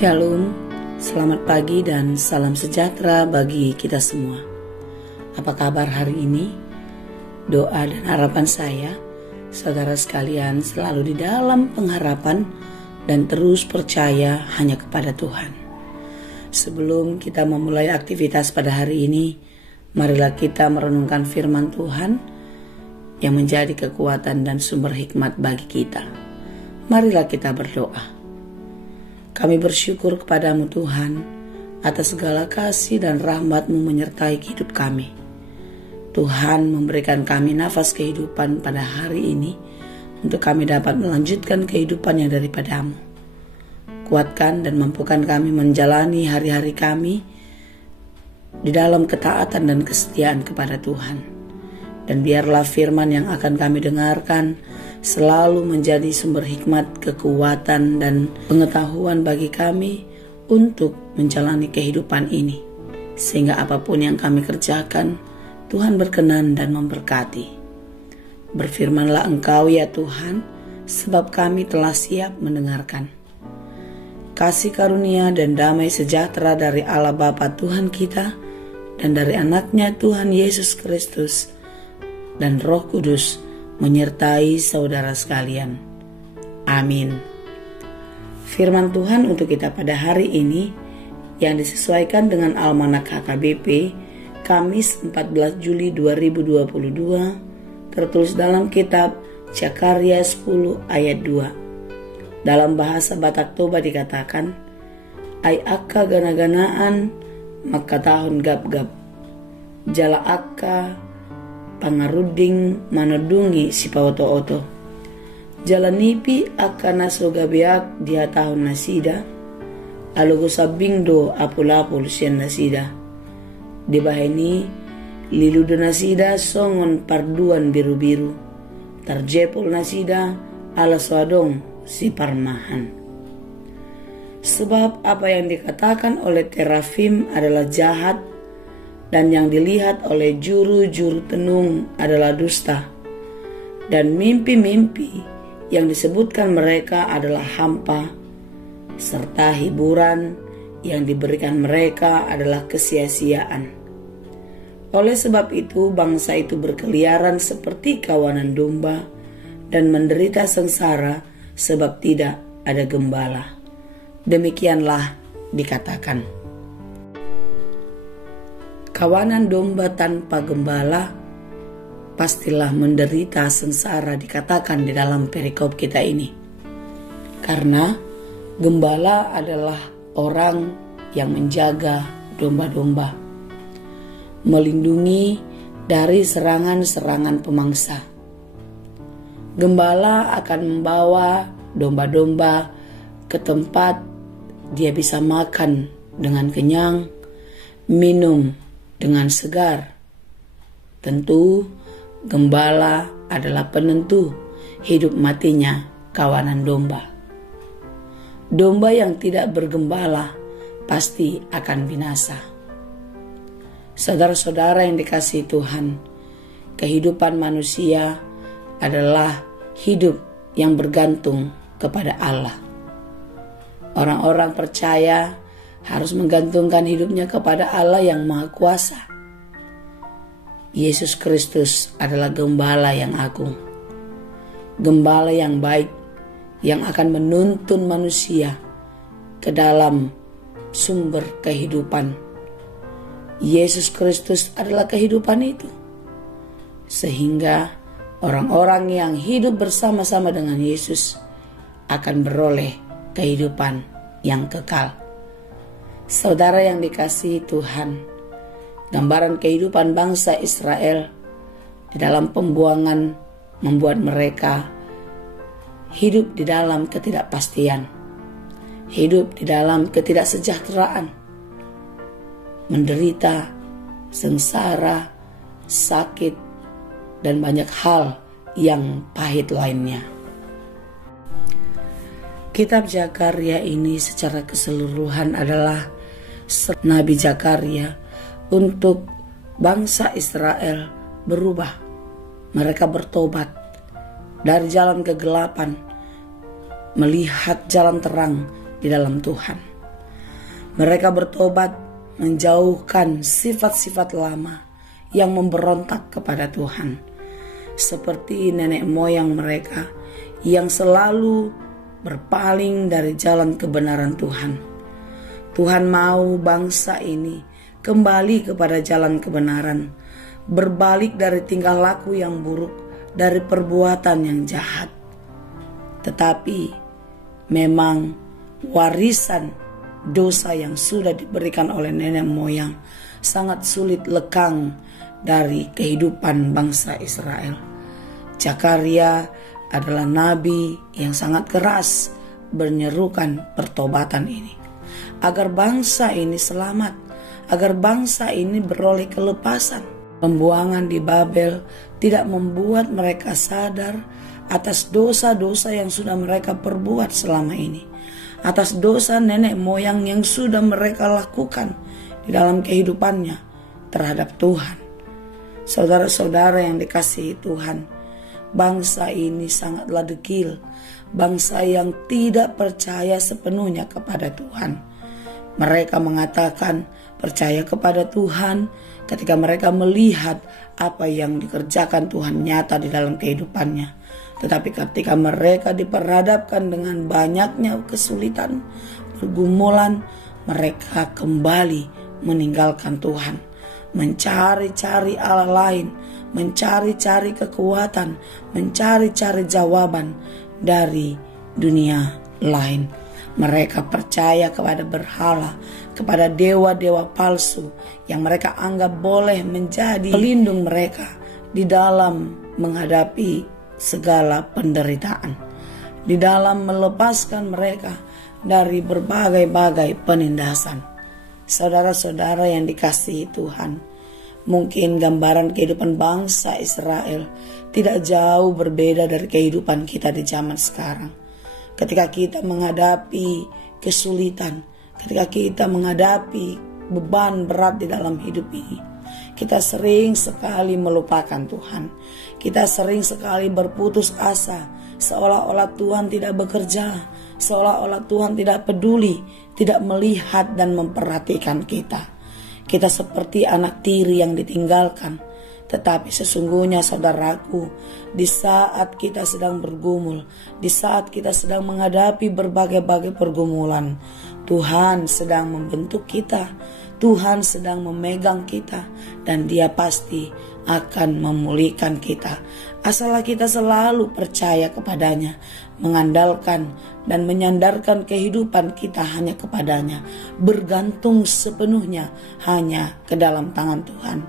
Shalom, selamat pagi dan salam sejahtera bagi kita semua. Apa kabar hari ini? Doa dan harapan saya, saudara sekalian selalu di dalam pengharapan dan terus percaya hanya kepada Tuhan. Sebelum kita memulai aktivitas pada hari ini, marilah kita merenungkan firman Tuhan yang menjadi kekuatan dan sumber hikmat bagi kita. Marilah kita berdoa. Kami bersyukur kepadamu Tuhan atas segala kasih dan rahmat-Mu menyertai hidup kami. Tuhan memberikan kami nafas kehidupan pada hari ini untuk kami dapat melanjutkan kehidupan yang daripada-Mu. Kuatkan dan mampukan kami menjalani hari-hari kami di dalam ketaatan dan kesetiaan kepada Tuhan. Dan biarlah firman yang akan kami dengarkan selalu menjadi sumber hikmat, kekuatan, dan pengetahuan bagi kami untuk menjalani kehidupan ini. Sehingga apapun yang kami kerjakan, Tuhan berkenan dan memberkati. Berfirmanlah Engkau ya Tuhan, sebab kami telah siap mendengarkan. Kasih karunia dan damai sejahtera dari Allah Bapa Tuhan kita, dan dari anaknya Tuhan Yesus Kristus, dan Roh Kudus menyertai saudara sekalian. Amin. Firman Tuhan untuk kita pada hari ini yang disesuaikan dengan Almanak HKBP Kamis 14 Juli 2022 tertulis dalam kitab Zakarya 10 ayat 2. Dalam bahasa Batak Toba dikatakan, Ai akka gana-ganaan maka tahun gap-gap, jala akka pangaruding manodungi si pauto-oto. Jalanipi akan nasogabeak dia tahun nasida, alugo sabingdo apulapul sian nasida. Dibaheni liludo nasida songon parduan biru-biru, tarjepul nasida ala swadong si parmahan. Sebab apa yang dikatakan oleh terafim adalah jahat, dan yang dilihat oleh juru-juru tenung adalah dusta, dan mimpi-mimpi yang disebutkan mereka adalah hampa, serta hiburan yang diberikan mereka adalah kesia-siaan. Oleh sebab itu bangsa itu berkeliaran seperti kawanan domba dan menderita sengsara sebab tidak ada gembala. Demikianlah dikatakan. Kawanan domba tanpa gembala pastilah menderita sengsara, dikatakan di dalam perikop kita ini. Karena gembala adalah orang yang menjaga domba-domba, melindungi dari serangan-serangan pemangsa. Gembala akan membawa domba-domba ke tempat dia bisa makan dengan kenyang, minum dengan segar. Tentu gembala adalah penentu hidup matinya kawanan domba. Domba yang tidak bergembala pasti akan binasa. Saudara-saudara yang dikasihi Tuhan, kehidupan manusia adalah hidup yang bergantung kepada Allah. Orang-orang percaya harus menggantungkan hidupnya kepada Allah yang Maha Kuasa. Yesus Kristus adalah gembala yang agung, gembala yang baik, yang akan menuntun manusia ke dalam sumber kehidupan. Yesus Kristus adalah kehidupan itu, sehingga orang-orang yang hidup bersama-sama dengan Yesus akan beroleh kehidupan yang kekal. Saudara yang dikasihi Tuhan, gambaran kehidupan bangsa Israel di dalam pembuangan membuat mereka hidup di dalam ketidakpastian, hidup di dalam ketidaksejahteraan, menderita, sengsara, sakit, dan banyak hal yang pahit lainnya. Kitab Zakarya ini secara keseluruhan adalah Nabi Zakarya untuk bangsa Israel berubah. Mereka bertobat dari jalan kegelapan, melihat jalan terang di dalam Tuhan. Mereka bertobat, menjauhkan sifat-sifat lama yang memberontak kepada Tuhan. Seperti nenek moyang mereka yang selalu berpaling dari jalan kebenaran Tuhan. Tuhan mau bangsa ini kembali kepada jalan kebenaran, berbalik dari tingkah laku yang buruk, dari perbuatan yang jahat. Tetapi memang warisan dosa yang sudah diberikan oleh nenek moyang sangat sulit lekang dari kehidupan bangsa Israel. Zakaria adalah nabi yang sangat keras menyerukan pertobatan ini, agar bangsa ini selamat, agar bangsa ini beroleh kelepasan. Pembuangan di Babel tidak membuat mereka sadar atas dosa-dosa yang sudah mereka perbuat selama ini, atas dosa nenek moyang yang sudah mereka lakukan di dalam kehidupannya terhadap Tuhan. Saudara-saudara yang dikasihi Tuhan, bangsa ini sangatlah dekil, bangsa yang tidak percaya sepenuhnya kepada Tuhan. Mereka mengatakan percaya kepada Tuhan ketika mereka melihat apa yang dikerjakan Tuhan nyata di dalam kehidupannya. Tetapi ketika mereka diperhadapkan dengan banyaknya kesulitan, pergumulan, mereka kembali meninggalkan Tuhan, mencari-cari Allah lain, mencari-cari kekuatan, mencari-cari jawaban dari dunia lain. Mereka percaya kepada berhala, kepada dewa-dewa palsu yang mereka anggap boleh menjadi pelindung mereka di dalam menghadapi segala penderitaan, di dalam melepaskan mereka dari berbagai-bagai penindasan. Saudara-saudara yang dikasihi Tuhan, mungkin gambaran kehidupan bangsa Israel tidak jauh berbeda dari kehidupan kita di zaman sekarang. Ketika kita menghadapi kesulitan, ketika kita menghadapi beban berat di dalam hidup ini, kita sering sekali melupakan Tuhan. Kita sering sekali berputus asa, seolah-olah Tuhan tidak bekerja, seolah-olah Tuhan tidak peduli, tidak melihat dan memperhatikan kita. Kita seperti anak tiri yang ditinggalkan. Tetapi sesungguhnya saudaraku, di saat kita sedang bergumul, di saat kita sedang menghadapi berbagai-bagai pergumulan, Tuhan sedang membentuk kita, Tuhan sedang memegang kita, dan Dia pasti akan memulihkan kita. Asallah kita selalu percaya kepadanya, mengandalkan dan menyandarkan kehidupan kita hanya kepadanya, bergantung sepenuhnya hanya ke dalam tangan Tuhan.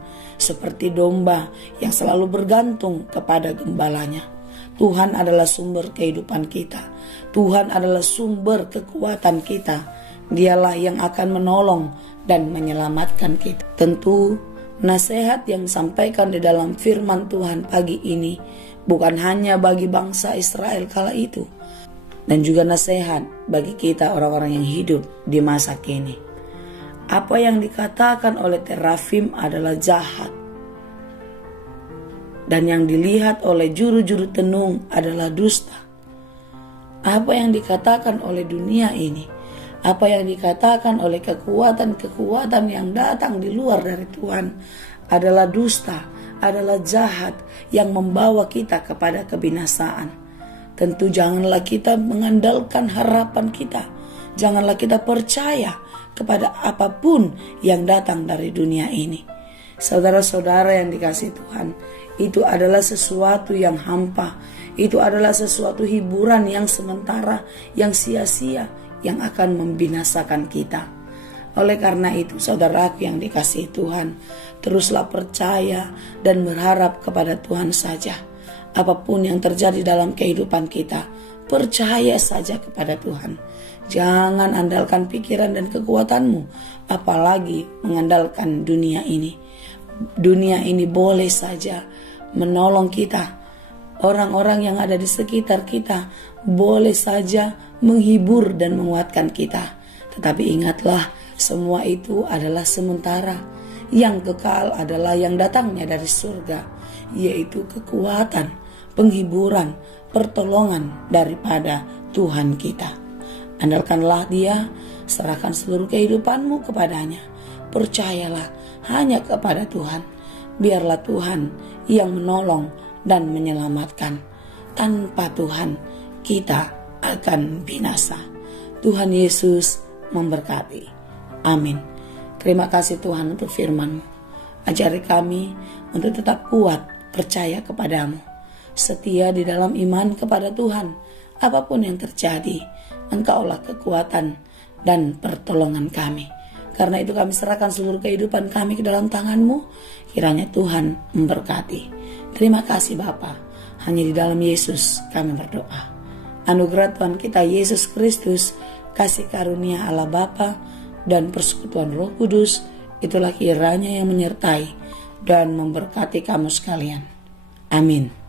Seperti domba yang selalu bergantung kepada gembalanya. Tuhan adalah sumber kehidupan kita. Tuhan adalah sumber kekuatan kita. Dialah yang akan menolong dan menyelamatkan kita. Tentu nasihat yang disampaikan di dalam firman Tuhan pagi ini bukan hanya bagi bangsa Israel kala itu, dan juga nasihat bagi kita orang-orang yang hidup di masa kini. Apa yang dikatakan oleh terafim adalah jahat, dan yang dilihat oleh juru-juru tenung adalah dusta. Apa yang dikatakan oleh dunia ini, apa yang dikatakan oleh kekuatan-kekuatan yang datang di luar dari Tuhan adalah dusta, adalah jahat yang membawa kita kepada kebinasaan. Tentu janganlah kita mengandalkan harapan kita, janganlah kita percaya kepada apapun yang datang dari dunia ini. Saudara-saudara yang dikasihi Tuhan, itu adalah sesuatu yang hampa, itu adalah sesuatu hiburan yang sementara, yang sia-sia, yang akan membinasakan kita. Oleh karena itu, saudaraku yang dikasihi Tuhan, teruslah percaya dan berharap kepada Tuhan saja. Apapun yang terjadi dalam kehidupan kita, percaya saja kepada Tuhan. Jangan andalkan pikiran dan kekuatanmu, apalagi mengandalkan dunia ini. Dunia ini boleh saja menolong kita. Orang-orang yang ada di sekitar kita boleh saja menghibur dan menguatkan kita. Tetapi ingatlah, semua itu adalah sementara. Yang kekal adalah yang datangnya dari surga, yaitu kekuatan, penghiburan, pertolongan daripada Tuhan kita. Andalkanlah Dia, serahkan seluruh kehidupanmu kepadanya. Percayalah hanya kepada Tuhan. Biarlah Tuhan yang menolong dan menyelamatkan. Tanpa Tuhan, kita akan binasa. Tuhan Yesus memberkati. Amin. Terima kasih Tuhan untuk firman-Mu. Ajari kami untuk tetap kuat percaya kepadamu, setia di dalam iman kepada Tuhan. Apapun yang terjadi, Engkaulah kekuatan dan pertolongan kami. Karena itu kami serahkan seluruh kehidupan kami ke dalam tangan-Mu. Kiranya Tuhan memberkati. Terima kasih Bapa. Hanya di dalam Yesus kami berdoa. Anugerah Tuhan kita Yesus Kristus, kasih karunia Allah Bapa, dan persekutuan Roh Kudus, itulah kiranya yang menyertai dan memberkati kamu sekalian. Amin.